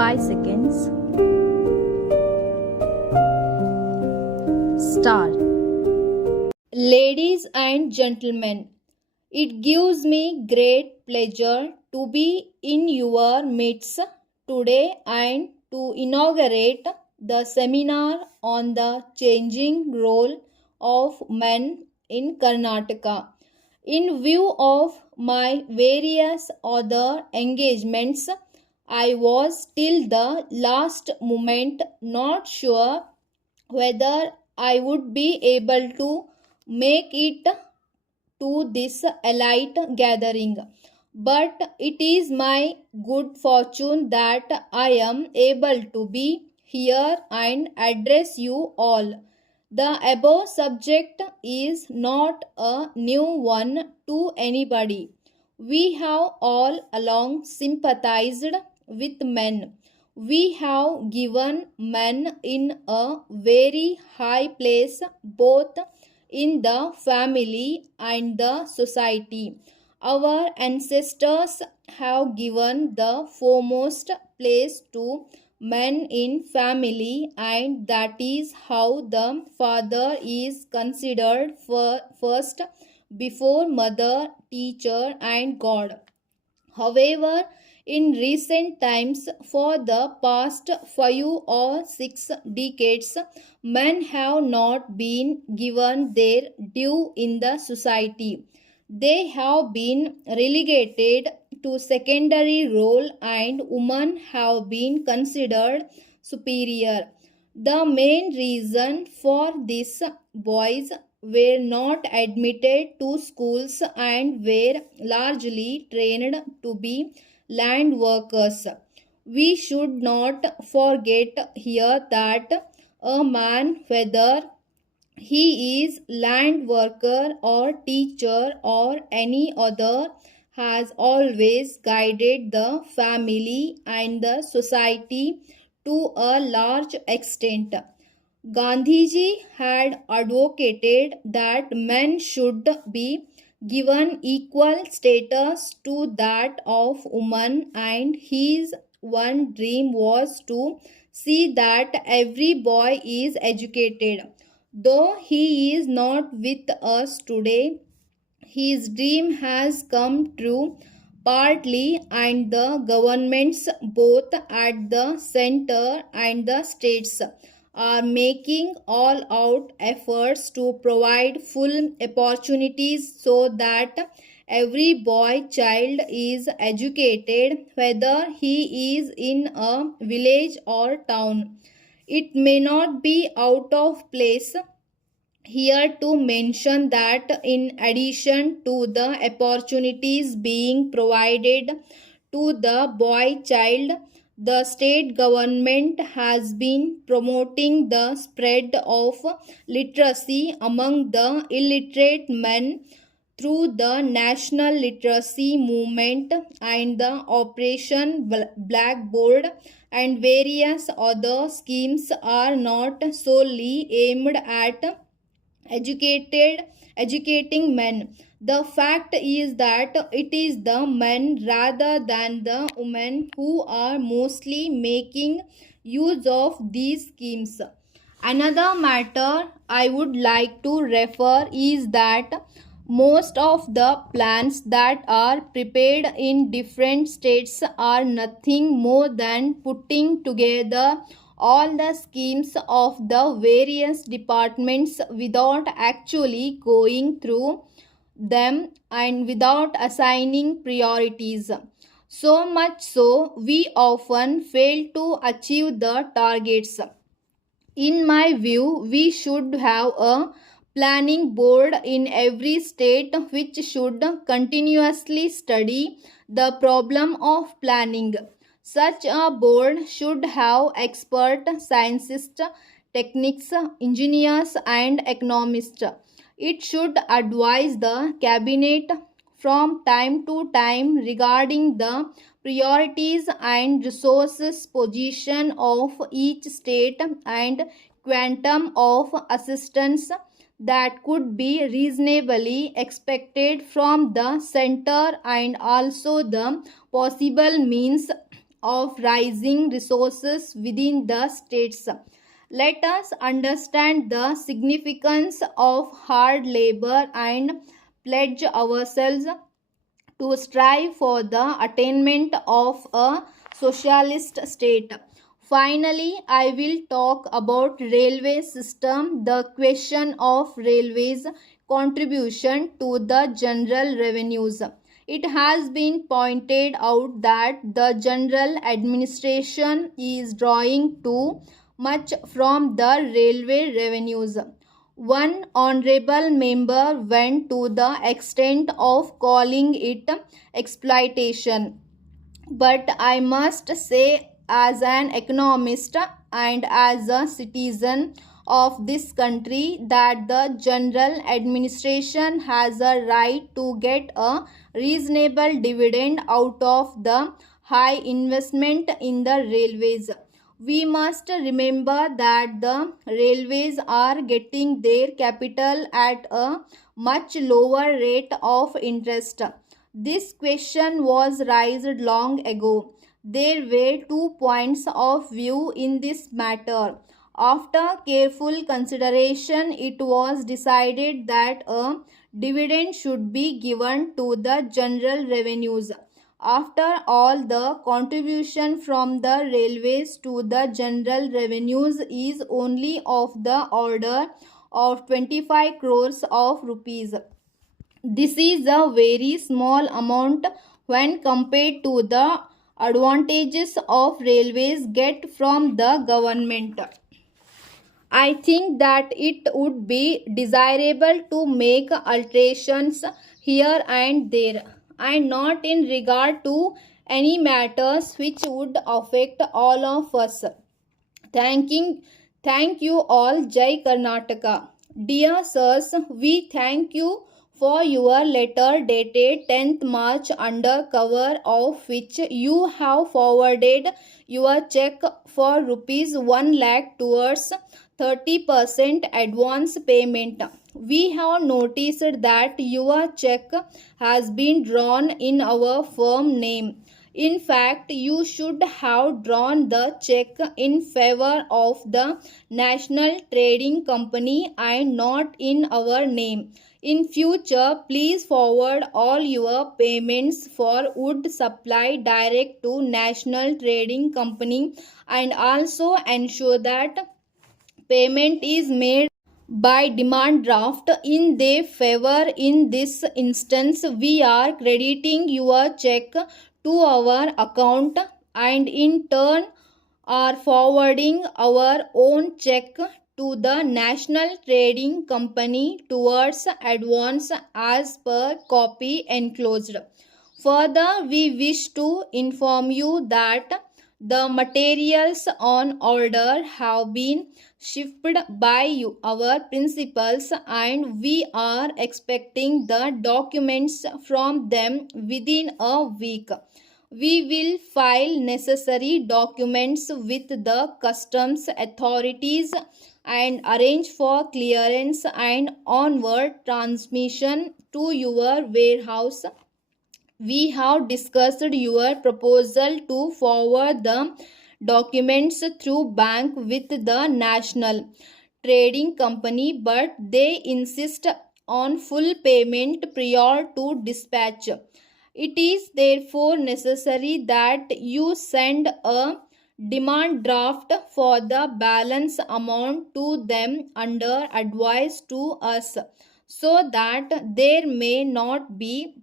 5 seconds. Start. Ladies and gentlemen, it gives me great pleasure to be in your midst today and to inaugurate the seminar on the changing role of men in Karnataka. In view of my various other engagements, I was till the last moment not sure whether I would be able to make it to this elite gathering. But it is my good fortune that I am able to be here and address you all. The above subject is not a new one to anybody. We have all along sympathized with men. We have given men in a very high place both in the family and the society. Our ancestors have given the foremost place to men in family, and that is how the father is considered first before mother, teacher, and God. However, in recent times, for the past 5 or 6 decades, men have not been given their due in the society. They have been relegated to secondary role and women have been considered superior. The main reason for this, boys were not admitted to schools and were largely trained to be land workers. We should not forget here that a man, whether he is land worker or teacher or any other, has always guided the family and the society to a large extent. Gandhiji had advocated that men should be given equal status to that of women, and his one dream was to see that every boy is educated. Though he is not with us today, his dream has come true partly, and the governments, both at the center and the states, are making all out efforts to provide full opportunities so that every boy child is educated, whether he is in a village or town. It may not be out of place here to mention that in addition to the opportunities being provided to the boy child, the state government has been promoting the spread of literacy among the illiterate men through the national literacy movement and the Operation Blackboard, and various other schemes are not solely aimed at educating men. The fact is that it is the men rather than the women who are mostly making use of these schemes. Another matter I would like to refer is that most of the plans that are prepared in different states are nothing more than putting together all the schemes of the various departments without actually going through them and without assigning priorities. So much so, we often fail to achieve the targets. In my view, we should have a planning board in every state which should continuously study the problem of planning. Such a board should have expert scientists, techniques, engineers, and economists. It should advise the cabinet from time to time regarding the priorities and resources position of each state and quantum of assistance that could be reasonably expected from the center, and also the possible means of rising resources within the states. Let us understand the significance of hard labor and pledge ourselves to strive for the attainment of a socialist state. Finally, I will talk about railway system, the question of railways contribution to the general revenues. It has been pointed out that the general administration is drawing too much from the railway revenues. One honorable member went to the extent of calling it exploitation. But I must say, as an economist and as a citizen of this country, that the general administration has a right to get a reasonable dividend out of the high investment in the railways. We must remember that the railways are getting their capital at a much lower rate of interest. This question was raised long ago. There were 2 points of view in this matter. After careful consideration, it was decided that a dividend should be given to the general revenues. After all, the contribution from the railways to the general revenues is only of the order of 25 crores of rupees. This is a very small amount when compared to the advantages of railways get from the government. I think that it would be desirable to make alterations here and there, and not in regard to any matters which would affect all of us. Thanking, thank you all. Jai Karnataka. Dear sirs, we thank you for your letter dated 10th March, under cover of which you have forwarded your check for rupees 1 lakh towards 30% advance payment. We have noticed that your check has been drawn in our firm name. In fact, you should have drawn the check in favor of the National Trading Company and not in our name. In future, please forward all your payments for wood supply direct to National Trading Company, and also ensure that payment is made by demand draft in their favor. In this instance, we are crediting your check to our account and in turn are forwarding our own check to the National Trading Company towards advance as per copy enclosed. Further, we wish to inform you that the materials on order have been shipped by our principals and we are expecting the documents from them within a week. We will file necessary documents with the customs authorities and arrange for clearance and onward transmission to your warehouse. We have discussed your proposal to forward the documents through bank with the National Trading Company, but they insist on full payment prior to dispatch. It is therefore necessary that you send a demand draft for the balance amount to them under advice to us, so that there may not be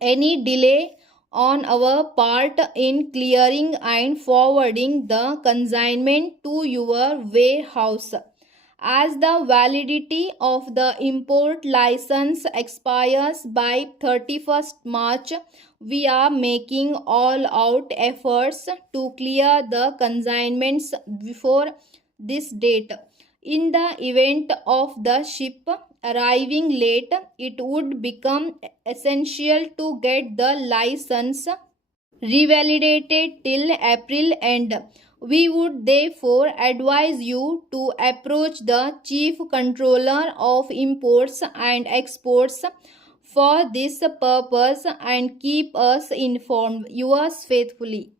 any delay on our part in clearing and forwarding the consignment to your warehouse. As the validity of the import license expires by 31st March, we are making all out efforts to clear the consignments before this date. In the event of the ship arriving late, it would become essential to get the license revalidated till April end. We would therefore advise you to approach the Chief Controller of Imports and Exports for this purpose and keep us informed. Yours faithfully.